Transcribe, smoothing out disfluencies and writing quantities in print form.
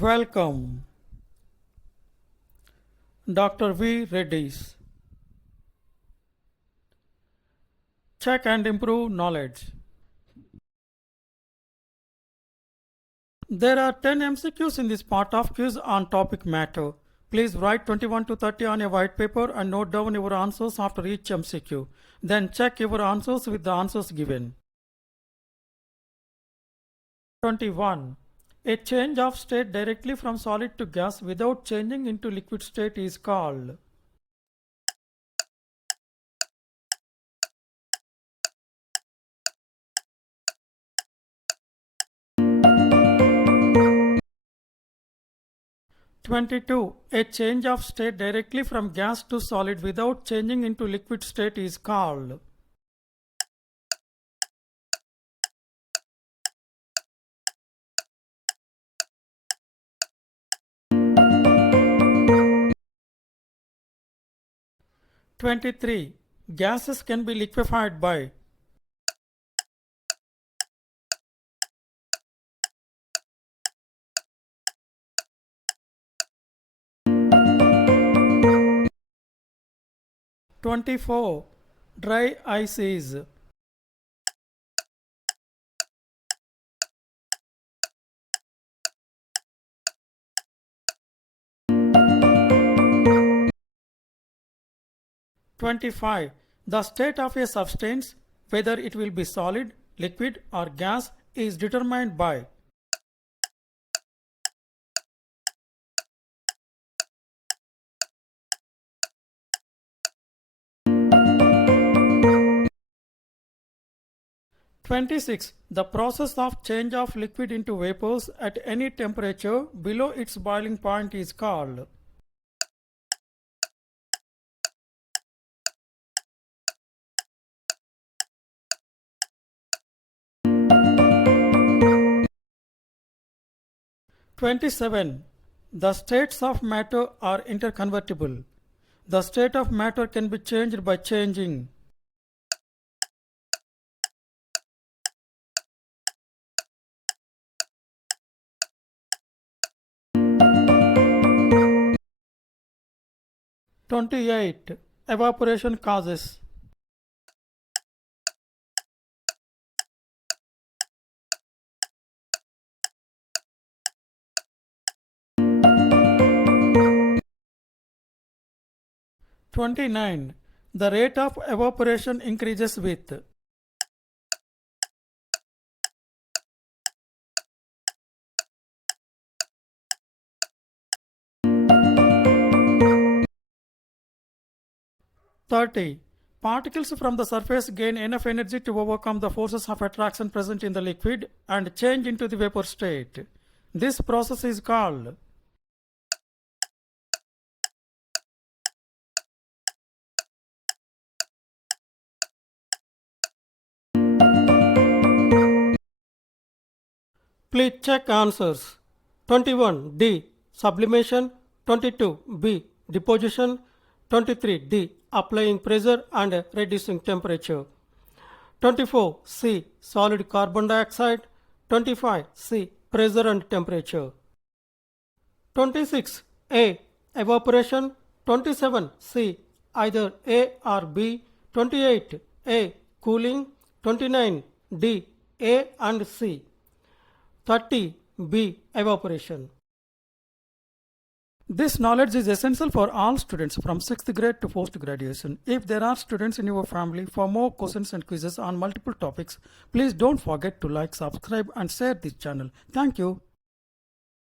Welcome, Dr. V. Reddy's. Check and improve knowledge. There are 10 MCQs in this part of quiz on topic matter. Please write 21 to 30 on a white paper and note down your answers after each MCQ. Then check your answers with the answers given. 21. A change of state directly from solid to gas without changing into liquid state is called. A change of state directly from gas to solid without changing into liquid state is called. 23. Gases can be liquefied by. 24. Dry ice is. 25. The state of a substance, whether it will be solid, liquid or gas, is determined by. 26. The process of change of liquid into vapors at any temperature below its boiling point is called. 27. The states of matter are interconvertible. The state of matter can be changed by changing. 28. Evaporation causes. 29. The rate of evaporation increases with. 30. Particles from the surface gain enough energy to overcome the forces of attraction present in the liquid and change into the vapor state. This process is called. Please check answers. 21. D. Sublimation. 22. B. Deposition. 23. D. Applying pressure and reducing temperature. 24. C. Solid carbon dioxide. 25. C. Pressure and temperature. 26. A. Evaporation. 27. C. Either A or B. 28. A. Cooling. 29. D. A and C. 30. B. Evaporation. This knowledge is essential for all students from 6th grade to post-graduation. If there are students in your family, for more questions and quizzes on multiple topics, please don't forget to like, subscribe and share this channel. Thank you.